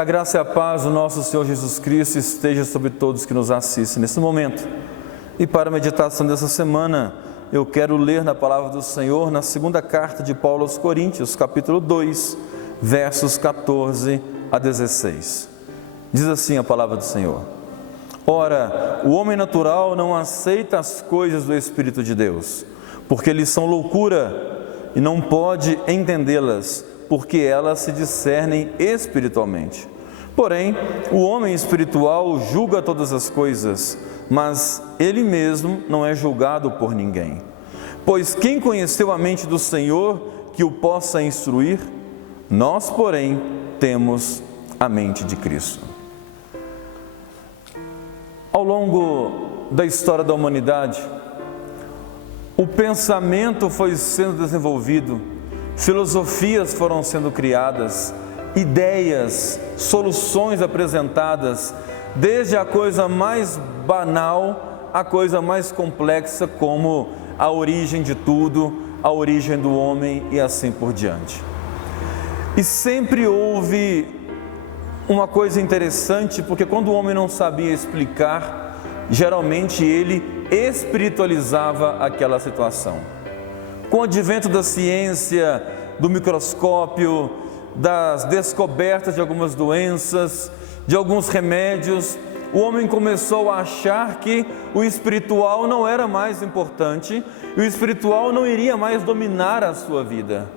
a graça e a paz do nosso Senhor Jesus Cristo esteja sobre todos que nos assistem nesse momento. E para a meditação dessa semana, eu quero ler na palavra do Senhor na segunda carta de Paulo aos Coríntios, capítulo 2, versos 14 a 16. Diz assim a palavra do Senhor: Ora, o homem natural não aceita as coisas do Espírito de Deus, porque eles são loucura e não pode entendê-las, porque elas se discernem espiritualmente. Porém, o homem espiritual julga todas as coisas, mas ele mesmo não é julgado por ninguém. Pois quem conheceu a mente do Senhor que o possa instruir? Nós, porém, temos a mente de Cristo. Ao longo da história da humanidade, o pensamento foi sendo desenvolvido, filosofias foram sendo criadas, ideias, soluções apresentadas, desde a coisa mais banal à coisa mais complexa, como a origem de tudo, a origem do homem e assim por diante. E sempre houve uma coisa interessante, porque quando o homem não sabia explicar, geralmente ele espiritualizava aquela situação. Com o advento da ciência, do microscópio, das descobertas de algumas doenças, de alguns remédios, o homem começou a achar que o espiritual não era mais importante, e o espiritual não iria mais dominar a sua vida.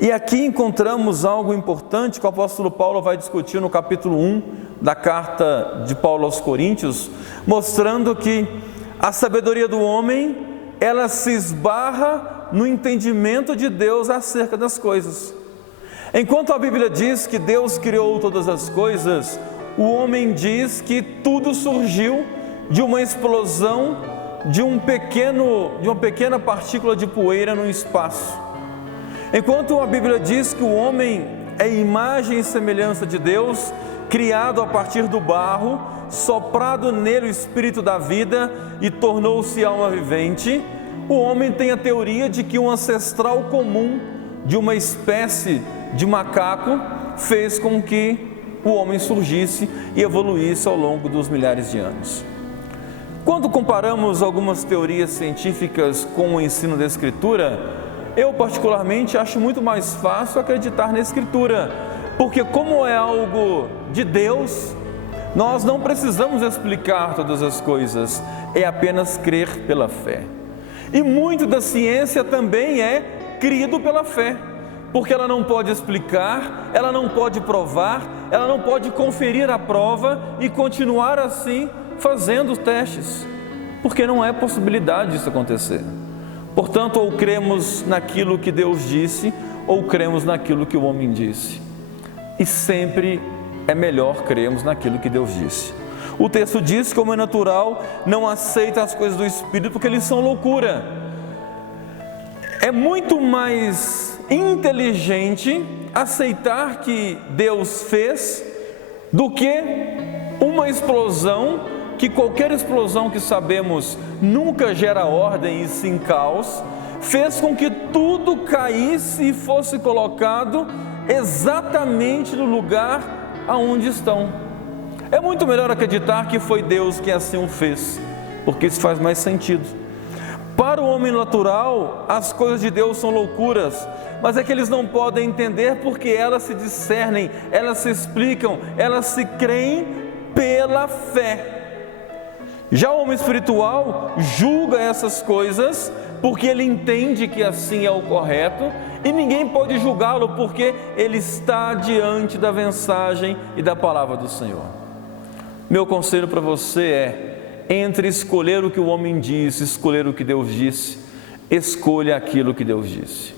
E aqui encontramos algo importante que o apóstolo Paulo vai discutir no capítulo 1 da carta de Paulo aos Coríntios, mostrando que a sabedoria do homem, ela se esbarra no entendimento de Deus acerca das coisas. Enquanto a Bíblia diz que Deus criou todas as coisas, o homem diz que tudo surgiu de uma explosão de uma pequena partícula de poeira no espaço. Enquanto a Bíblia diz que o homem é imagem e semelhança de Deus, criado a partir do barro, soprado nele o espírito da vida e tornou-se alma vivente, o homem tem a teoria de que um ancestral comum de uma espécie de macaco fez com que o homem surgisse e evoluísse ao longo dos milhares de anos. Quando comparamos algumas teorias científicas com o ensino da Escritura, eu particularmente acho muito mais fácil acreditar na Escritura, porque como é algo de Deus, nós não precisamos explicar todas as coisas, é apenas crer pela fé. E muito da ciência também é crido pela fé, porque ela não pode explicar, ela não pode provar, ela não pode conferir a prova e continuar assim fazendo os testes, porque não é possibilidade disso acontecer. Portanto, ou cremos naquilo que Deus disse, ou cremos naquilo que o homem disse. E sempre é melhor crermos naquilo que Deus disse. O texto diz que o homem natural não aceita as coisas do Espírito porque eles são loucura. É muito mais inteligente aceitar que Deus fez do que uma explosão, que qualquer explosão que sabemos nunca gera ordem e sim caos, fez com que tudo caísse e fosse colocado exatamente no lugar aonde estão. É muito melhor acreditar que foi Deus que assim o fez, porque isso faz mais sentido. Para o homem natural, as coisas de Deus são loucuras, mas é que eles não podem entender porque elas se discernem, elas se explicam, elas se creem pela fé. Já o homem espiritual julga essas coisas porque ele entende que assim é o correto e ninguém pode julgá-lo porque ele está diante da mensagem e da palavra do Senhor. Meu conselho para você é: entre escolher o que o homem disse e escolher o que Deus disse, escolha aquilo que Deus disse,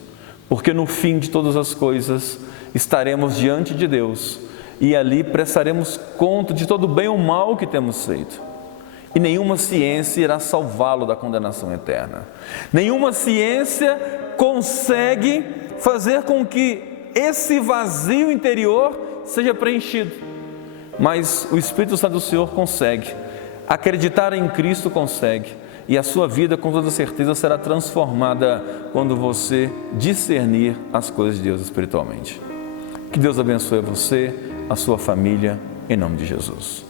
porque no fim de todas as coisas estaremos diante de Deus e ali prestaremos conta de todo o bem ou mal que temos feito. E nenhuma ciência irá salvá-lo da condenação eterna. Nenhuma ciência consegue fazer com que esse vazio interior seja preenchido. Mas o Espírito Santo do Senhor consegue. Acreditar em Cristo consegue. E a sua vida, com toda certeza, será transformada quando você discernir as coisas de Deus espiritualmente. Que Deus abençoe você, a sua família, em nome de Jesus.